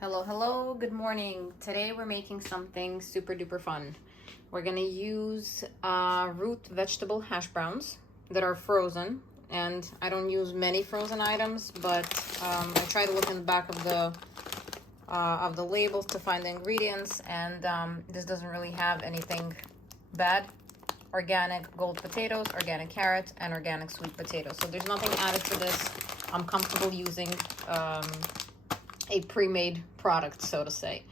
Hello, hello, good morning. Today we're making something super duper fun. We're gonna use root vegetable hash browns that are frozen. And I don't use many frozen items, but I try to look in the back of the labels to find the ingredients, and this doesn't really have anything bad. Organic gold potatoes, organic carrots, and organic sweet potatoes. So there's nothing added to this. I'm comfortable using a pre-made product, so to say.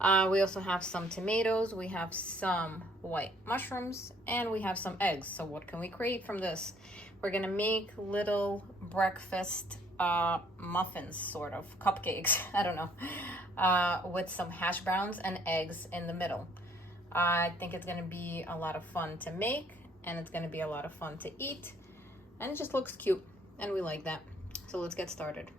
We also have some tomatoes, we have some white mushrooms, and we have some eggs. So what can we create from this? We're gonna make little breakfast muffins, sort of cupcakes, I don't know, with some hash browns and eggs in the middle. I think it's gonna be a lot of fun to make, and it's gonna be a lot of fun to eat, and it just looks cute, and we like that. So let's get started.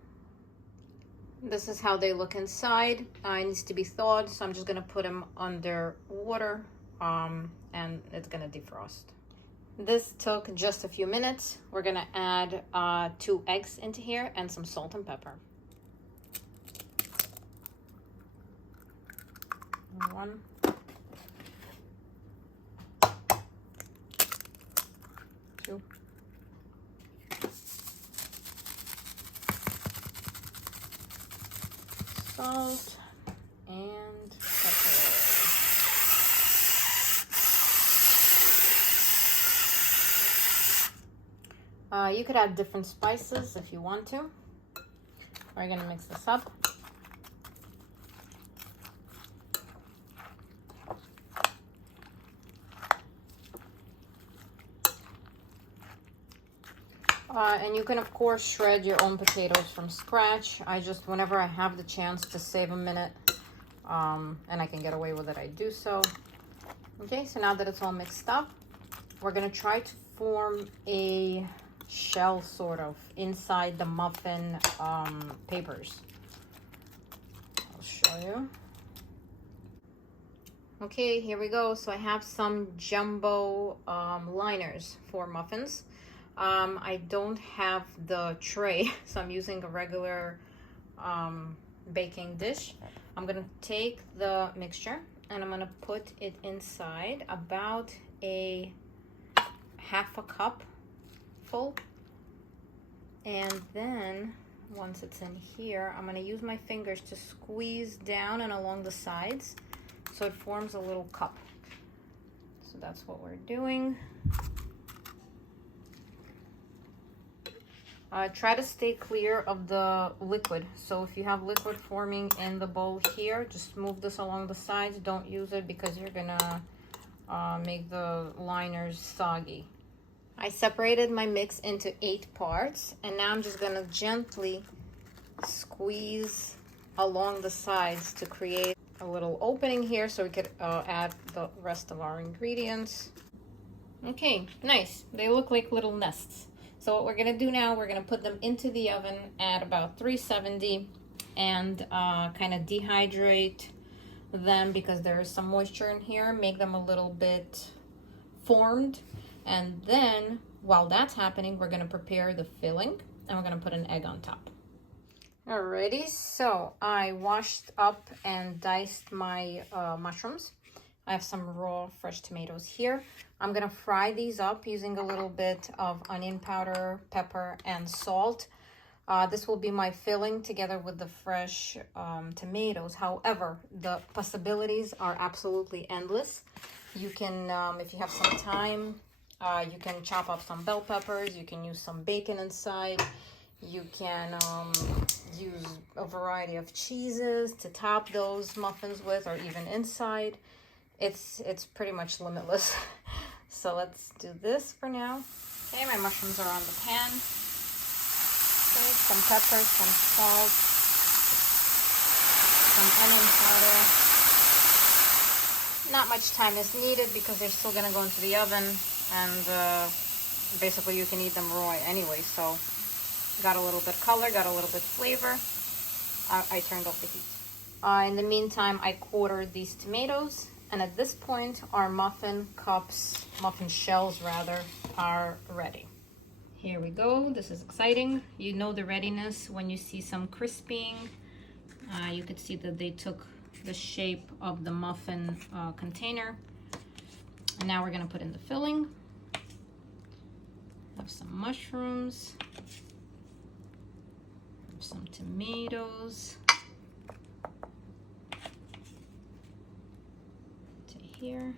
This is how they look inside. It needs to be thawed, so I'm just gonna put them under water, and it's gonna defrost. This took just a few minutes. We're gonna add 2 eggs into here and some salt and pepper. 1. 2. Salt and pepper. You could add different spices if you want to. We're gonna mix this up. And you can of course shred your own potatoes from scratch. Whenever I have the chance to save a minute, and I can get away with it, I do so. Okay, so now that it's all mixed up, we're gonna try to form a shell sort of inside the muffin papers. I'll show you. Okay, here we go. So I have some jumbo liners for muffins. I don't have the tray, so I'm using a regular baking dish. I'm gonna take the mixture and I'm gonna put it inside about a half a cup full. And then once it's in here, I'm gonna use my fingers to squeeze down and along the sides so it forms a little cup. So that's what we're doing. Try to stay clear of the liquid. So if you have liquid forming in the bowl here, just move this along the sides. Don't use it because you're gonna make the liners soggy. I separated my mix into 8 parts, and now I'm just gonna gently squeeze along the sides to create a little opening here so we could add the rest of our ingredients. Okay, nice. They look like little nests. So what we're gonna do now, we're gonna put them into the oven at about 370 and kind of dehydrate them because there is some moisture in here, make them a little bit formed. And then while that's happening, we're gonna prepare the filling and we're gonna put an egg on top. Alrighty, so I washed up and diced my mushrooms. I have some raw fresh tomatoes here. I'm gonna fry these up using a little bit of onion powder, pepper, and salt. This will be my filling together with the fresh tomatoes. However, the possibilities are absolutely endless. You can, if you have some time, you can chop up some bell peppers. You can use some bacon inside. You can use a variety of cheeses to top those muffins with, or even inside. It's pretty much limitless. So let's do this for now. Okay, my mushrooms are on the pan. Okay, some pepper, some salt, some onion powder. Not much time is needed because they're still gonna go into the oven, and basically you can eat them raw anyway. So got a little bit color, got a little bit flavor. I turned off the heat. In the meantime, I quartered these tomatoes. And at this point, our muffin shells rather, are ready. Here we go. This is exciting. You know the readiness when you see some crisping You could see that they took the shape of the muffin container. And now we're gonna put in the filling. Have some mushrooms, have some tomatoes to here.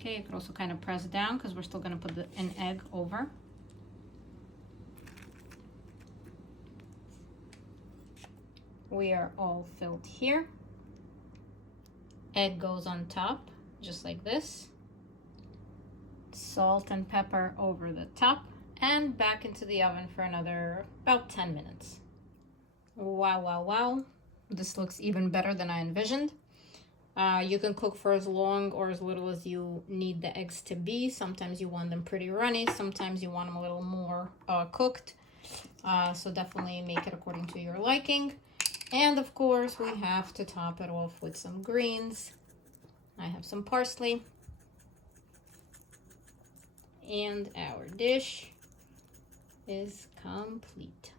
Okay, you could also kind of press down because we're still gonna put an egg over. We are all filled here. Egg goes on top, just like this. Salt and pepper over the top, and back into the oven for another about 10 minutes. Wow, wow, wow. This looks even better than I envisioned. You can cook for as long or as little as you need the eggs to be. Sometimes you want them pretty runny, sometimes you want them a little more cooked. So definitely make it according to your liking. And of course, we have to top it off with some greens. I have some parsley. And our dish is complete.